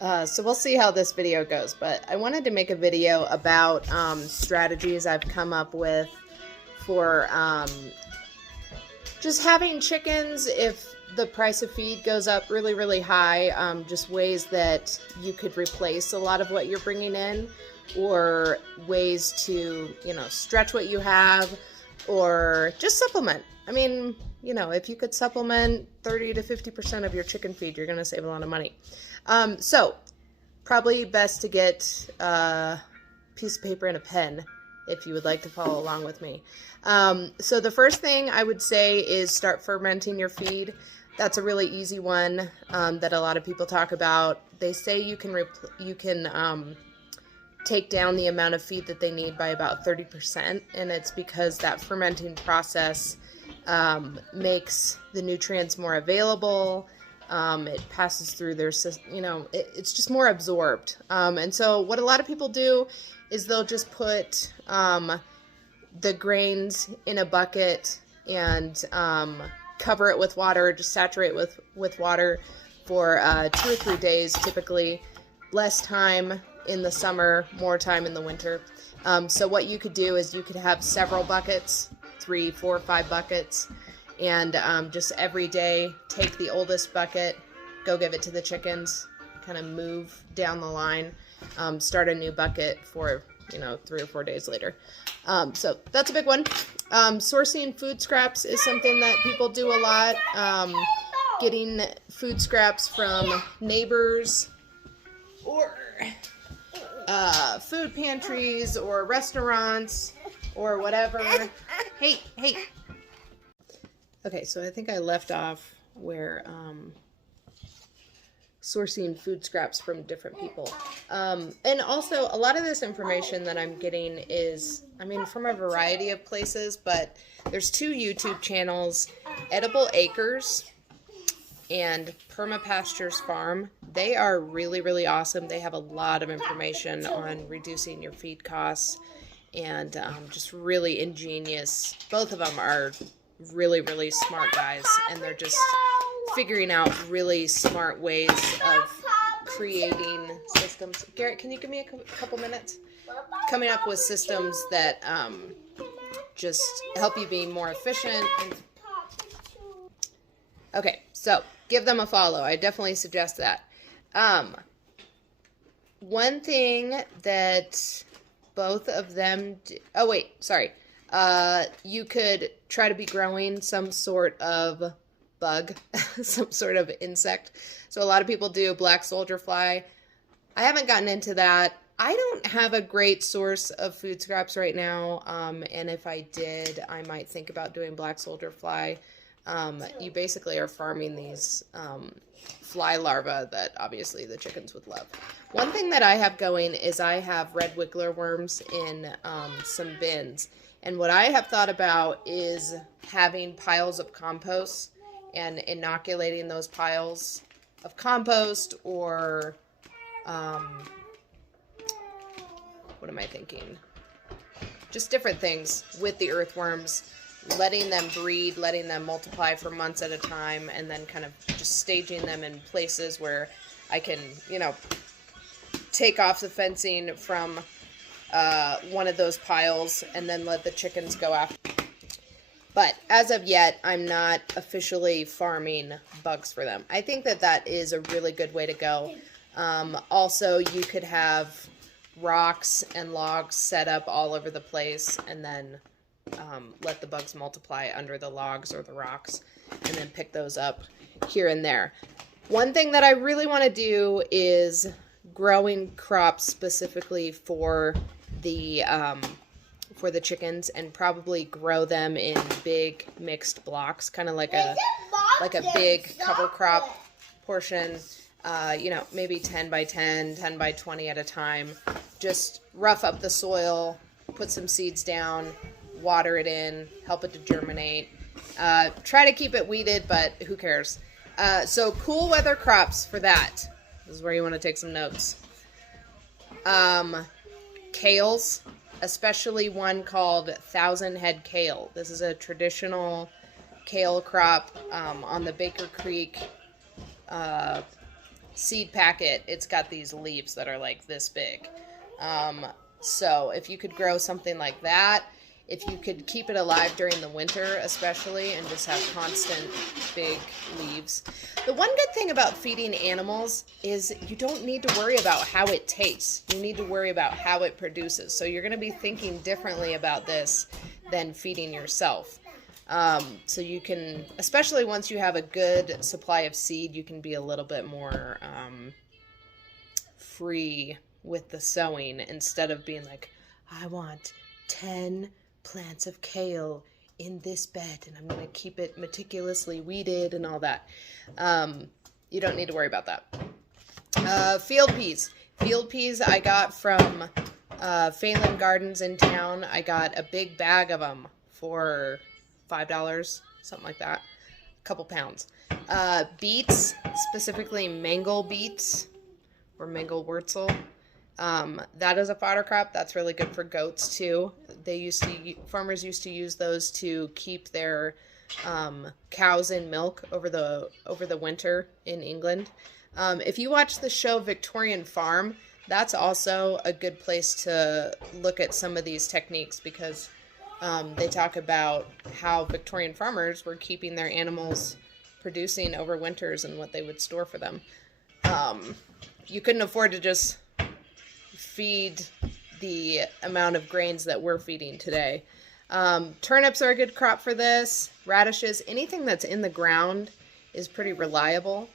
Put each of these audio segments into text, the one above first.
So we'll see how this video goes, but I wanted to make a video about strategies I've come up with for just having chickens if the price of feed goes up really, really high. Just ways that you could replace a lot of what you're bringing in, or ways to, stretch what you have, or just supplement. I mean, if you could supplement 30 to 50% of your chicken feed, you're going to save a lot of money. So probably best to get a piece of paper and a pen if you would like to follow along with me. So the first thing I would say is start fermenting your feed. That's a really easy one that a lot of people talk about. They say you can take down the amount of feed that they need by about 30%, and it's because that fermenting process makes the nutrients more available. It passes through their system, it's just more absorbed. And so what a lot of people do is they'll just put the grains in a bucket and cover it with water, just saturate with water for 2 or 3 days, typically. Less time in the summer, more time in the winter. So what you could do is you could have several buckets, 3, 4, 5 buckets, and just every day take the oldest bucket, go give it to the chickens, kind of move down the line, start a new bucket for 3 or 4 days later. So that's a big one. Sourcing food scraps is something that people do a lot. Getting food scraps from neighbors or food pantries or restaurants or whatever. Hey. Okay, so I think I left off where sourcing food scraps from different people. And also, a lot of this information that I'm getting is, from a variety of places, but there's 2 YouTube channels, Edible Acres and Permapastures Farm. They are really, really awesome. They have a lot of information on reducing your feed costs and just really ingenious. Both of them are really, really smart guys, and they're just figuring out really smart ways of creating systems. Garrett, can you give me a couple minutes? Coming up with systems that just help you be more efficient. Okay, so give them a follow. I definitely suggest that. One thing that both of them you could try to be growing some sort of bug, some sort of insect. So a lot of people do black soldier fly. I haven't gotten into that. I don't have a great source of food scraps right now, and if I did, I might think about doing black soldier fly. You basically are farming these fly larvae that obviously the chickens would love. One thing that I have going is I have red wiggler worms in some bins. And what I have thought about is having piles of compost and inoculating those piles of compost, or what am I thinking? Just different things with the earthworms, letting them breed, letting them multiply for months at a time, and then kind of just staging them in places where I can, take off the fencing from one of those piles and then let the chickens go after. But as of yet, I'm not officially farming bugs for them. I think that is a really good way to go. Also, you could have rocks and logs set up all over the place, and then let the bugs multiply under the logs or the rocks, and then pick those up here and there. One thing that I really want to do is growing crops specifically for the chickens, and probably grow them in big mixed blocks, kind of like a big cover crop portion, maybe 10 by 10, 10 by 20 at a time. Just rough up the soil, put some seeds down, water it in, help it to germinate. Try to keep it weeded, but who cares? So cool weather crops for that. This is where you want to take some notes. Kales, especially one called 1,000 Head Kale. This is a traditional kale crop on the Baker Creek seed packet, it's got these leaves that are like this big. So if you could grow something like that, if you could keep it alive during the winter especially, and just have constant big leaves. The one good thing about feeding animals is you don't need to worry about how it tastes. You need to worry about how it produces. So you're going to be thinking differently about this than feeding yourself. So you can, especially once you have a good supply of seed, you can be a little bit more free with the sowing, instead of being like, I want 10 plants of kale in this bed and I'm going to keep it meticulously weeded and all that. You don't need to worry about that. Field peas. Field peas I got from Phelan Gardens in town. I got a big bag of them for $5, something like that. A couple pounds. Beets, specifically mangle beets or mangle wurzel. That is a fodder crop. That's really good for goats too. Farmers used to use those to keep their cows in milk over the winter in England. If you watch the show Victorian Farm, that's also a good place to look at some of these techniques, because they talk about how Victorian farmers were keeping their animals producing over winters and what they would store for them. You couldn't afford to just feed the amount of grains that we're feeding today. Turnips are a good crop for this. Radishes, anything that's in the ground is pretty reliable.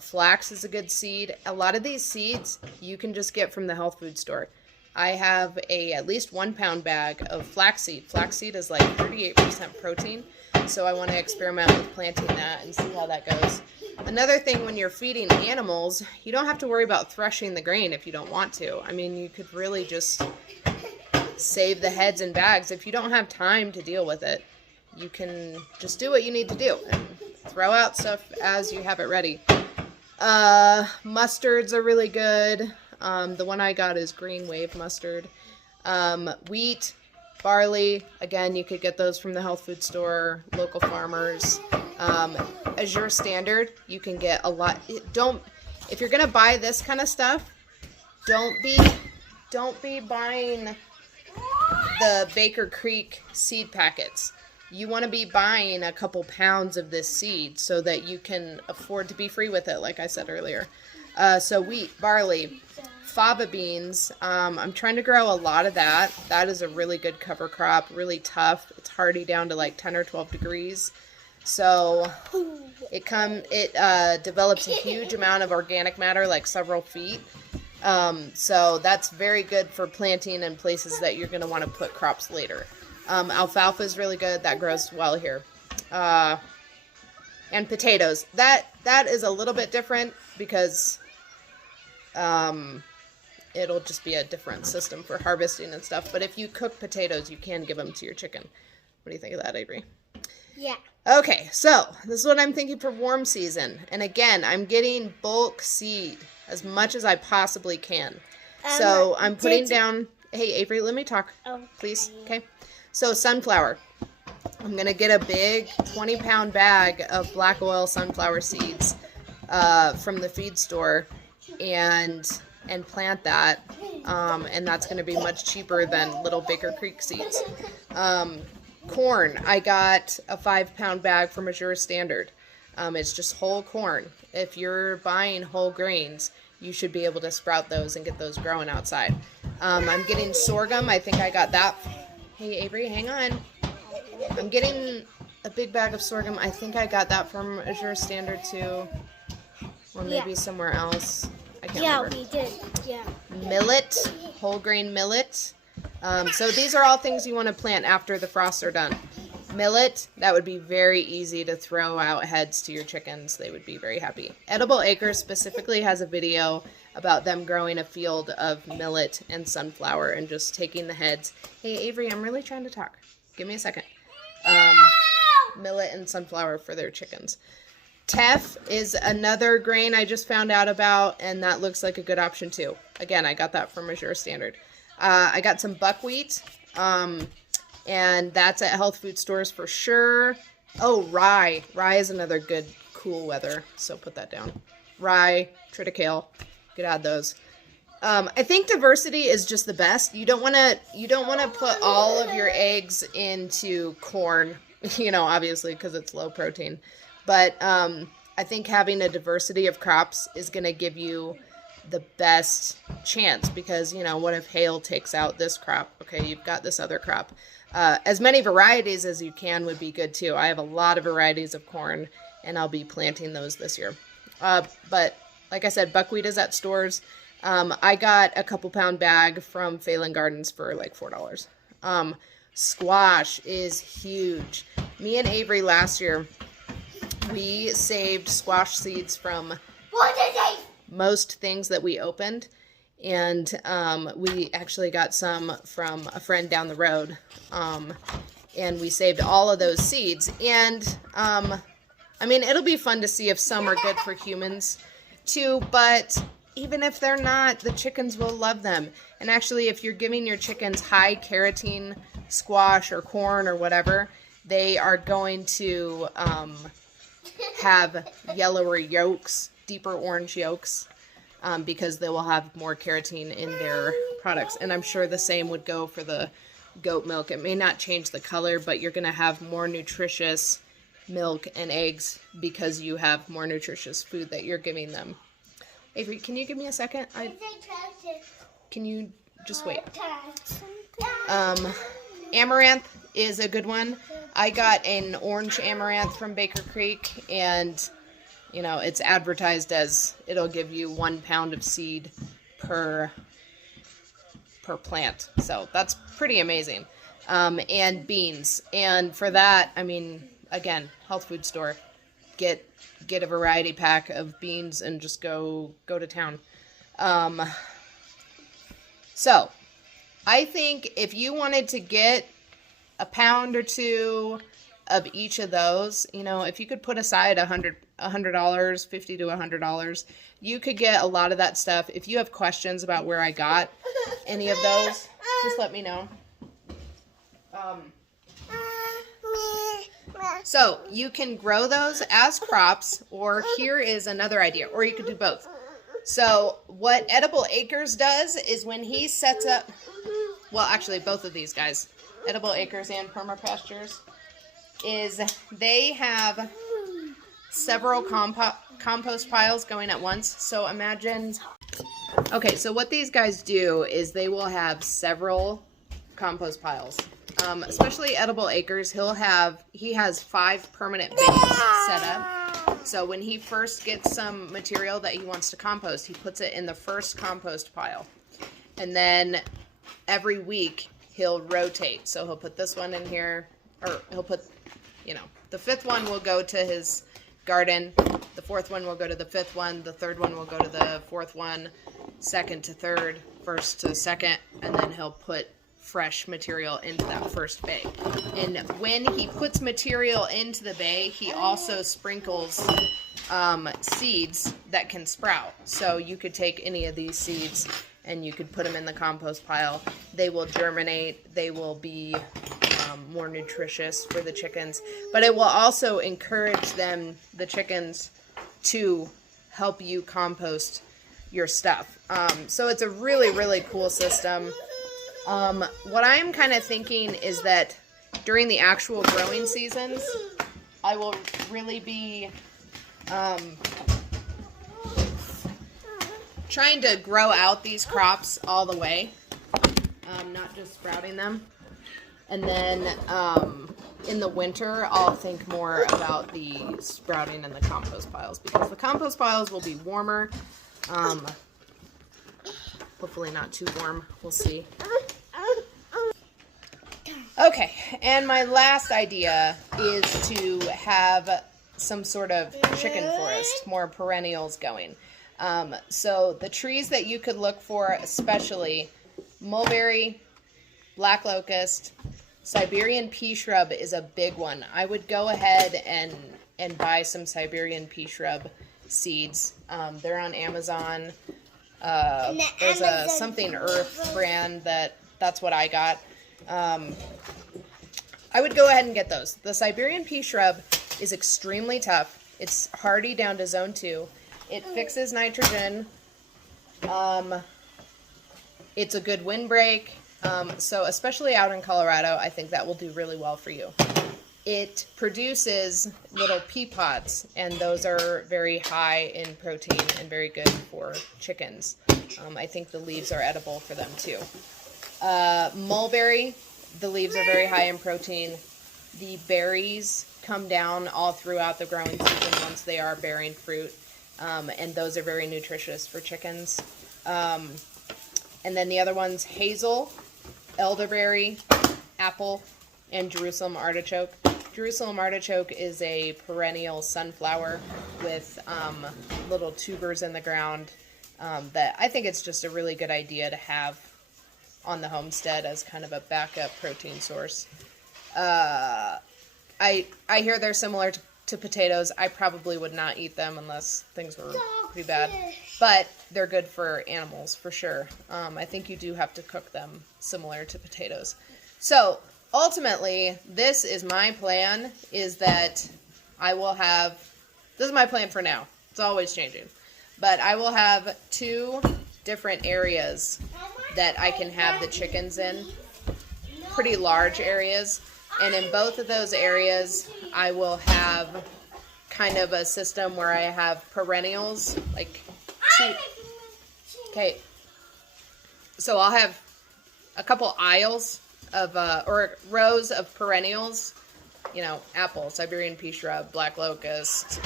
Flax is a good seed. A lot of these seeds you can just get from the health food store. I have at least 1 pound bag of flaxseed. Flaxseed is like 38% protein, so I want to experiment with planting that and see how that goes. Another thing, when you're feeding animals, you don't have to worry about threshing the grain if you don't want to. I mean, you could really just save the heads in bags. If you don't have time to deal with it, you can just do what you need to do and throw out stuff as you have it ready. Mustards are really good. The one I got is green wave mustard. Wheat, barley, again, you could get those from the health food store, local farmers. Azure Standard, you can get a lot. If you're gonna buy this kind of stuff, don't be buying the Baker Creek seed packets. You want to be buying a couple pounds of this seed so that you can afford to be free with it, like I said earlier. So wheat, barley, fava beans. I'm trying to grow a lot of that. That is a really good cover crop, really tough. It's hardy down to like 10 or 12 degrees. So it develops a huge amount of organic matter, like several feet. So that's very good for planting in places that you're going to want to put crops later. Alfalfa is really good. That grows well here. And potatoes. That is a little bit different because it'll just be a different system for harvesting and stuff. But if you cook potatoes, you can give them to your chicken. What do you think of that, Avery? Yeah. Okay, so this is what I'm thinking for warm season. And again, I'm getting bulk seed as much as I possibly can. So I'm putting down... Hey, Avery, let me talk, please. Okay. So sunflower. I'm going to get a big 20-pound bag of black oil sunflower seeds from the feed store and plant that. And that's going to be much cheaper than little Baker Creek seeds. Corn. I got a 5-pound bag from Azure Standard. It's just whole corn. If you're buying whole grains, you should be able to sprout those and get those growing outside. I'm getting sorghum. I think I got that. Hey, Avery, hang on. I'm getting a big bag of sorghum. I think I got that from Azure Standard too. Or maybe somewhere else. I can't remember. Yeah, we did. Yeah. Millet, whole grain millet. So these are all things you want to plant after the frosts are done. Millet, that would be very easy to throw out heads to your chickens. They would be very happy. Edible Acres specifically has a video about them growing a field of millet and sunflower and just taking the heads. Hey, Avery, I'm really trying to talk. Give me a second. Millet and sunflower for their chickens. Teff is another grain I just found out about, and that looks like a good option too. Again, I got that from Azure Standard. I got some buckwheat, and that's at health food stores for sure. Oh, rye. Rye is another good cool weather, so put that down. rye, triticale. You could add those. I think diversity is just the best. You don't want to put all of your eggs into corn, you know, obviously because it's low protein. But I think having a diversity of crops is going to give you the best chance because, you know, what if hail takes out this crop? Okay, you've got this other crop. As many varieties as you can would be good too. I have a lot of varieties of corn and I'll be planting those this year. But like I said, buckwheat is at stores. I got a couple pound bag from Phelan Gardens for like $4. Squash is huge. Me and Avery last year, we saved squash seeds from most things that we opened. And we actually got some from a friend down the road. And we saved all of those seeds. And I mean, it'll be fun to see if some are good for humans too, but even if they're not, the chickens will love them. And actually, if you're giving your chickens high carotene squash or corn or whatever, they are going to have yellower yolks, deeper orange yolks, because they will have more carotene in their products. And I'm sure the same would go for the goat milk. It may not change the color, but you're going to have more nutritious milk and eggs because you have more nutritious food that you're giving them. Avery, can you give me a second? Can you just wait? Amaranth is a good one. I got an orange amaranth from Baker Creek, and you know, it's advertised as it'll give you 1 pound of seed per plant. So that's pretty amazing. And beans. And for that, I mean, again, health food store. Get a variety pack of beans and just go to town. So I think if you wanted to get a pound or two of each of those, you know, if you could put aside $100, $50 to $100, you could get a lot of that stuff. If you have questions about where I got any of those, just let me know. So you can grow those as crops, or here is another idea, or you could do both. So what Edible Acres does is when he sets up, well, actually both of these guys, Edible Acres and Permapastures, is they have several compost piles going at once. So imagine, okay, so what these guys do is they will have several compost piles. Especially Edible Acres, he has 5 permanent bins set up. So when he first gets some material that he wants to compost, he puts it in the first compost pile. And then every week he'll rotate. So he'll put this one in here, or he'll put, you know, the 5th one will go to his garden, the 4th one will go to the 5th one, the 3rd one will go to the 4th one, 2nd to 3rd, 1st to 2nd, and then he'll put fresh material into that first bay. And when he puts material into the bay, he also sprinkles seeds that can sprout. So you could take any of these seeds and you could put them in the compost pile. They will germinate. They will be more nutritious for the chickens. But it will also encourage them, the chickens, to help you compost your stuff. So it's a really, really cool system. What I am kind of thinking is that during the actual growing seasons, I will really be trying to grow out these crops all the way, not just sprouting them. And then in the winter, I'll think more about the sprouting and the compost piles, because the compost piles will be warmer. Hopefully not too warm. We'll see. Okay, and my last idea is to have some sort of chicken forest, more perennials going. So the trees that you could look for, especially mulberry, black locust, Siberian pea shrub is a big one. I would go ahead and buy some Siberian pea shrub seeds. They're on Amazon. There's a Something Earth brand that's what I got. I would go ahead and get those. The Siberian pea shrub is extremely tough. It's hardy down to zone 2. It fixes nitrogen. It's a good windbreak. So especially out in Colorado, I think that will do really well for you. It produces little pea pods, and those are very high in protein and very good for chickens. I think the leaves are edible for them too. Mulberry, the leaves are very high in protein. The berries come down all throughout the growing season once they are bearing fruit, and those are very nutritious for chickens. And then the other ones, hazel, elderberry, apple, and Jerusalem artichoke. Jerusalem artichoke is a perennial sunflower with little tubers in the ground that I think it's just a really good idea to have on the homestead as kind of a backup protein source. I hear they're similar to potatoes. I probably would not eat them unless things were pretty bad, but they're good for animals for sure. I think you do have to cook them similar to potatoes. So ultimately, this is my plan, is that I will have, this is my plan for now. It's always changing. But I will have 2 different areas that I can have the chickens in, pretty large areas. And in both of those areas, I will have kind of a system where I have perennials, like 2. Okay. So I'll have a couple aisles of, or rows of perennials, you know, apple, Siberian Pea Shrub, black locust,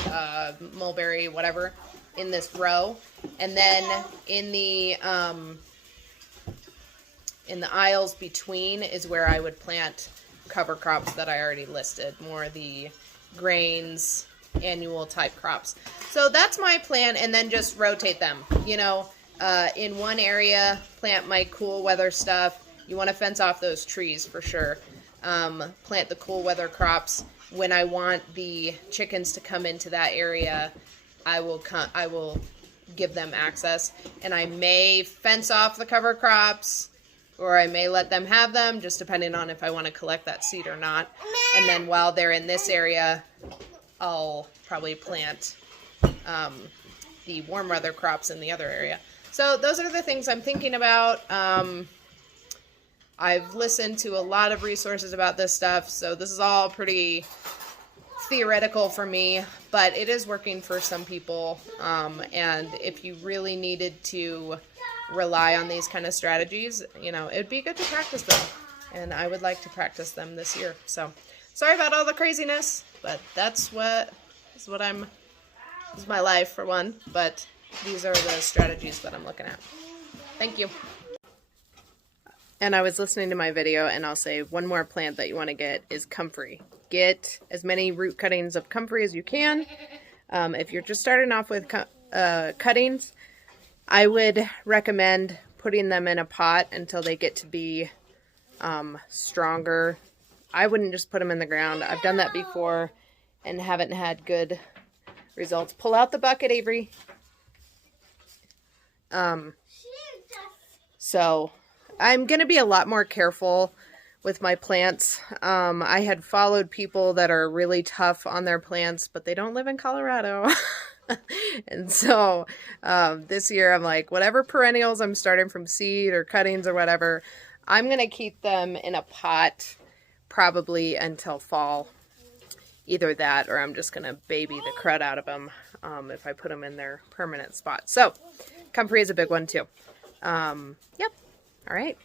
mulberry, whatever, in this row. And then in the aisles between is where I would plant cover crops that I already listed, more the grains, annual type crops. So that's my plan, and then just rotate them. You know, in one area, plant my cool weather stuff. You want to fence off those trees for sure. Plant the cool weather crops. When I want the chickens to come into that area, I will give them access, and I may fence off the cover crops, or I may let them have them, just depending on if I want to collect that seed or not. And then while they're in this area, I'll probably plant the warm weather crops in the other area. So those are the things I'm thinking about. I've listened to a lot of resources about this stuff, so this is all pretty theoretical for me, but it is working for some people. And if you really needed to rely on these kind of strategies, you know, it'd be good to practice them. And I would like to practice them this year. So sorry about all the craziness, but this is my life for one, but these are the strategies that I'm looking at. Thank you. And I was listening to my video, and I'll say one more plant that you want to get is Comfrey. Get as many root cuttings of Comfrey as you can. If you're just starting off with cuttings, I would recommend putting them in a pot until they get to be stronger. I wouldn't just put them in the ground. I've done that before and haven't had good results. Pull out the bucket, Avery. So I'm going to be a lot more careful with my plants. I had followed people that are really tough on their plants, but they don't live in Colorado. And so this year I'm like, whatever perennials I'm starting from seed or cuttings or whatever, I'm going to keep them in a pot probably until fall. Either that, or I'm just going to baby the crud out of them if I put them in their permanent spot. So Comfrey is a big one too. Yep. All right.